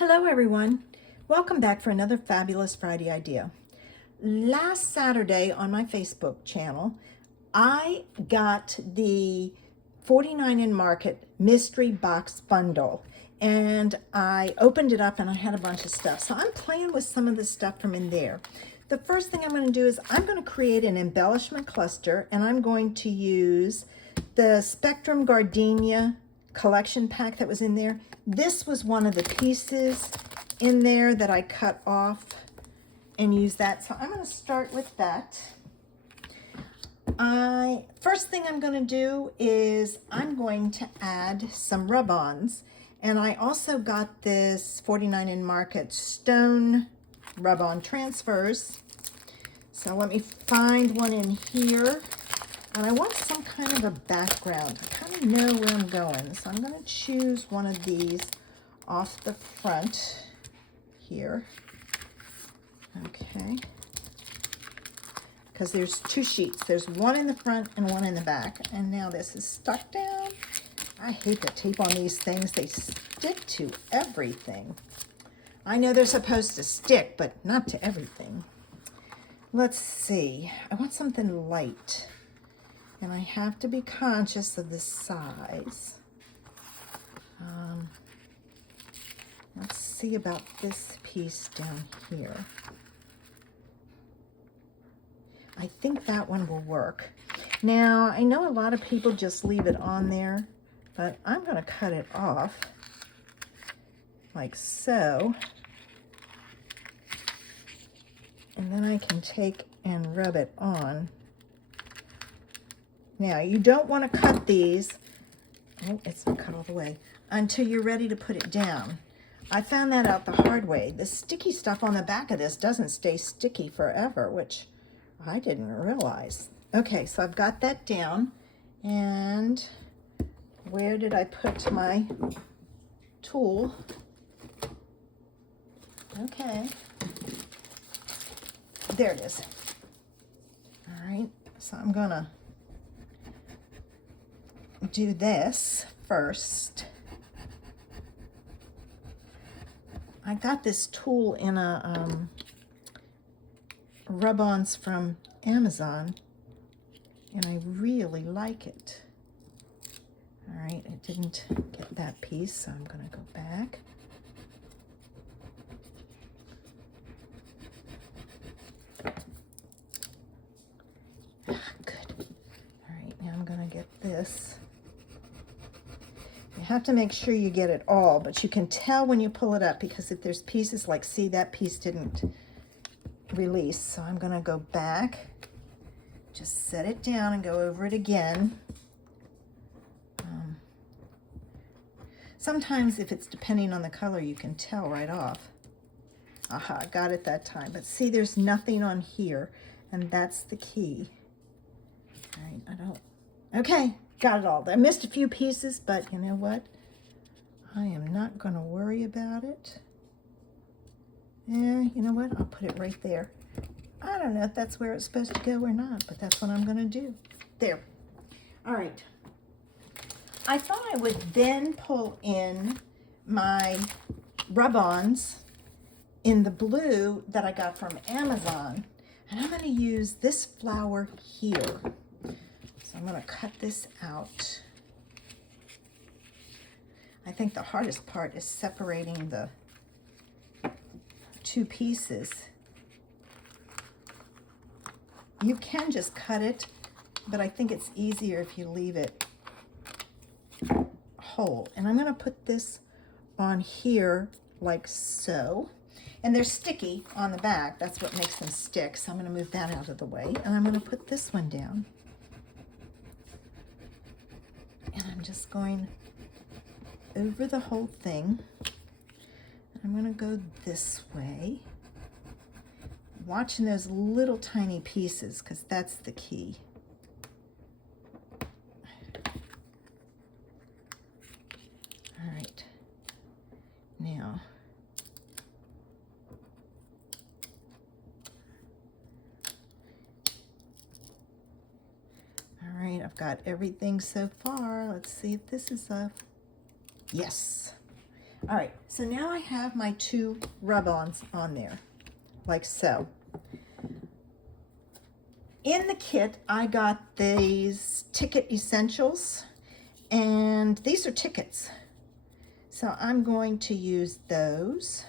Hello everyone, welcome back for another fabulous Friday idea. Last Saturday on my Facebook channel, I got the 49 in Market mystery box bundle and I opened it up and I had a bunch of stuff. So I'm playing with some of the stuff from in there. The first thing I'm going to do is I'm going to create an embellishment cluster, and I'm going to use the Spectrum Gardenia collection pack that was in there. This was one of the pieces in there that I cut off and use that. So I'm going to start with that. First thing I'm going to do is I'm going to add some rub-ons. And I also got this 49 in Market stone rub-on transfers. So let me find one in here. And I want some kind of a background. I kind of know where I'm going. So I'm going to choose one of these off the front here. Okay. Because there's two sheets. There's one in the front and one in the back. And now this is stuck down. I hate the tape on these things. They stick to everything. I know they're supposed to stick, but not to everything. Let's see. I want something light. And I have to be conscious of the size. Let's see about this piece down here. I think that one will work. Now, I know a lot of people just leave it on there, but I'm going to cut it off like so. And then I can take and rub it on. Now, you don't want to cut these, oh, it's not cut all the way, until you're ready to put it down. I found that out the hard way. The sticky stuff on the back of this doesn't stay sticky forever, which I didn't realize. Okay, so I've got that down. And where did I put my tool? Okay. There it is. All right, so I'm gonna do this first. I got this tool in a rub-ons from Amazon, and I really like it. All right, I didn't get that piece, so I'm going to go back. Good. All right, now I'm going to get this. You have to make sure you get it all, but you can tell when you pull it up, because if there's pieces like, see, that piece didn't release. So I'm going to go back, just set it down and go over it again. Sometimes if it's depending on the color, you can tell right off. Aha, got it that time. But see, there's nothing on here, and that's the key. All right, okay, got it all. I missed a few pieces, but you know what? I am not going to worry about it. Yeah, you know what? I'll put it right there. I don't know if that's where it's supposed to go or not, but that's what I'm going to do. There. All right. I thought I would then pull in my rub-ons in the blue that I got from Amazon. And I'm going to use this flower here. So I'm going to cut this out. I think the hardest part is separating the two pieces. You can just cut it, but I think it's easier if you leave it whole. And I'm going to put this on here like so. And they're sticky on the back. That's what makes them stick. So I'm going to move that out of the way. And I'm going to put this one down. And I'm just going over the whole thing. I'm going to go this way. Watching those little tiny pieces, because that's the key. All right. Now, all right, I've got everything so far. Let's see if this is a yes. All right, so now I have my 2 rub-ons on there, like so. In the kit, I got these ticket essentials, and these are tickets. So I'm going to use those.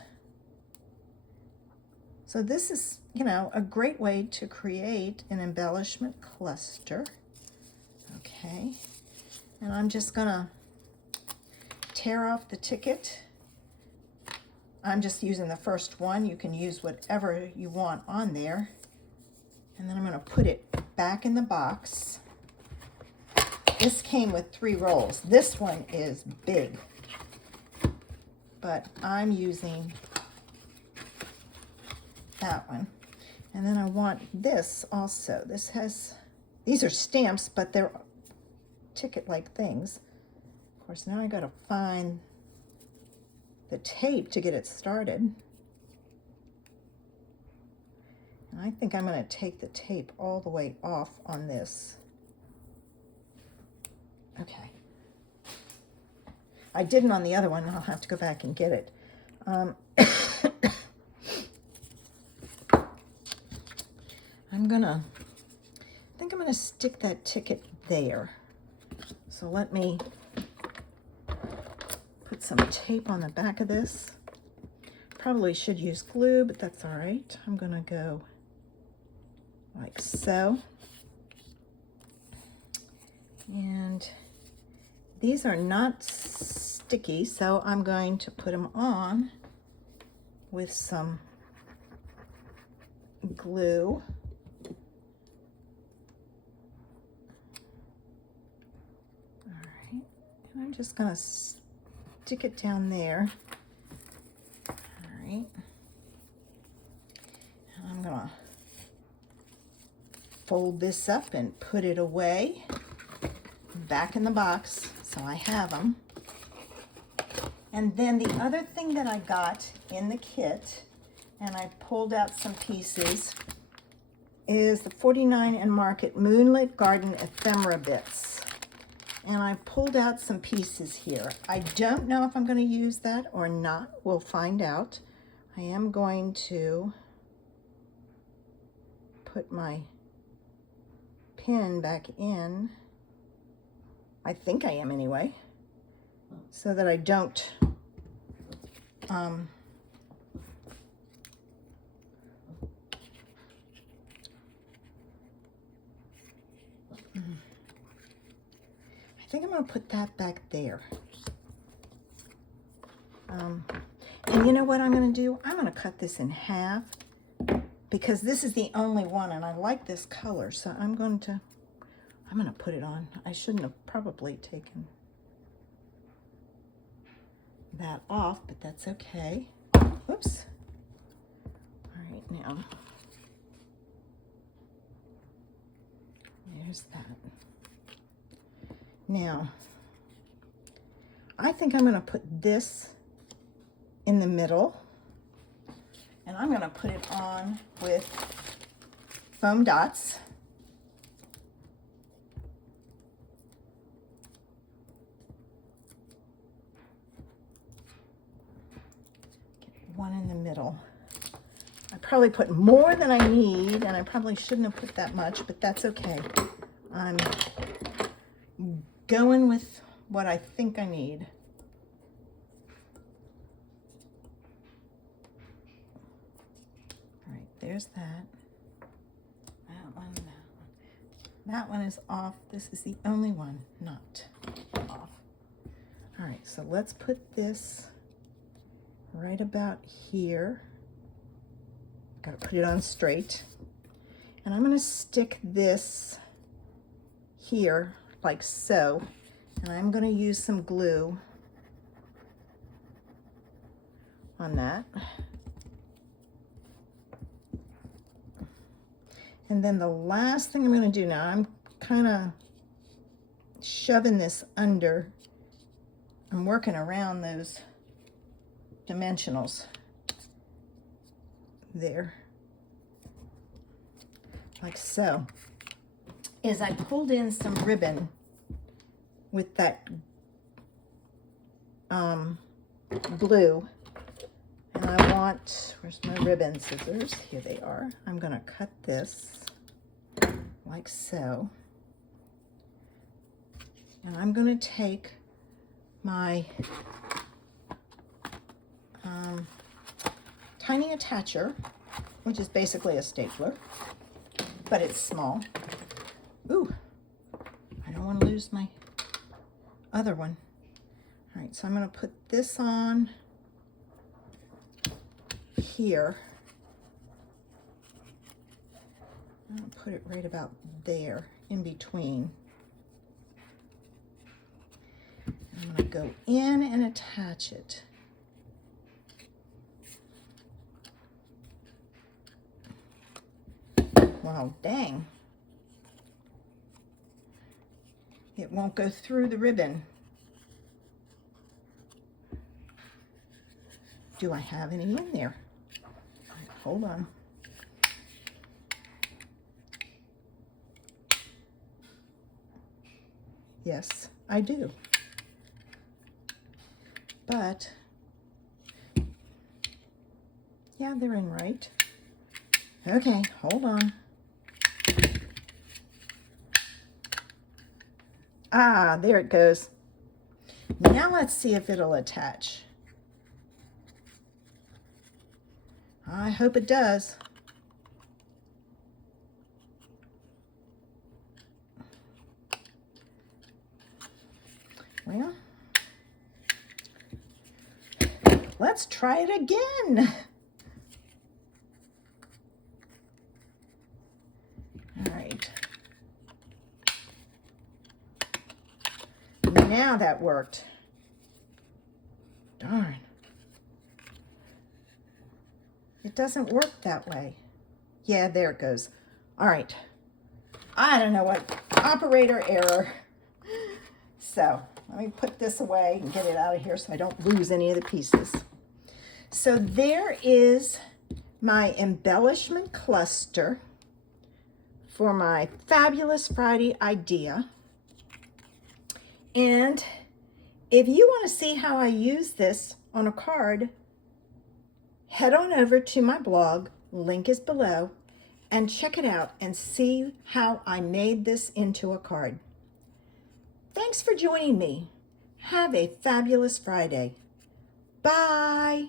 So this is, you know, a great way to create an embellishment cluster. Okay, and I'm just gonna tear off the ticket. I'm just using the first one. You can use whatever you want on there. And then I'm gonna put it back in the box. This came with 3 rolls. This one is big, but I'm using that one. And then I want this also. This has, these are stamps, but they're ticket-like things. Of course, now I gotta find the tape to get it started. And I think I'm gonna take the tape all the way off on this. Okay. I didn't on the other one, I'll have to go back and get it. I think I'm gonna stick that ticket there. So let me put some tape on the back of this. Probably should use glue, but that's all right. I'm gonna go like so. And these are not sticky, so I'm going to put them on with some glue. All right, and I'm just gonna stick it down there. All right, and I'm gonna fold this up and put it away back in the box so I have them. And then the other thing that I got in the kit, and I pulled out some pieces, is the 49 and Market Moonlit Garden ephemera bits. And I pulled out some pieces here. I don't know if I'm going to use that or not. We'll find out. I am going to put my pin back in. I think I am anyway, so that I don't I think I'm going to put that back there. And you know what I'm going to do? I'm going to cut this in half because this is the only one and I like this color, so I'm going to put it on. I shouldn't have probably taken that off, but that's okay. Oops. All right, now, there's that. Now, I think I'm going to put this in the middle, and I'm going to put it on with foam dots. One in the middle. I probably put more than I need, and I probably shouldn't have put that much, but that's okay. I'm going with what I think I need. All right, there's that. That one, that one. That one is off. This is the only one not off. All right, so let's put this right about here. Got to put it on straight. And I'm going to stick this here like so. And I'm going to use some glue on that. And then the last thing I'm going to do now, I'm kind of shoving this under. I'm working around those dimensionals there, like so, is I pulled in some ribbon with that blue. And I want, where's my ribbon scissors? Here they are. I'm going to cut this like so. And I'm going to take my tiny attacher, which is basically a stapler, but it's small. Ooh, I don't want to lose my other one. All right, so I'm going to put this on here. I'm going to put it right about there, in between. I'm going to go in and attach it. Well, dang. It won't go through the ribbon. Do I have any in there? Hold on. Yes, I do. But, yeah, they're in right. Okay, hold on. Ah, there it goes. Now let's see if it'll attach. I hope it does. Well, let's try it again. All right. Now that worked. Darn. It doesn't work that way. Yeah, there it goes. All right. I don't know what. Operator error. So let me put this away and get it out of here so I don't lose any of the pieces. So there is my embellishment cluster for my Fabulous Friday idea. And if you want to see how I use this on a card, head on over to my blog, link is below, and check it out and see how I made this into a card. Thanks for joining me. Have a fabulous Friday. Bye.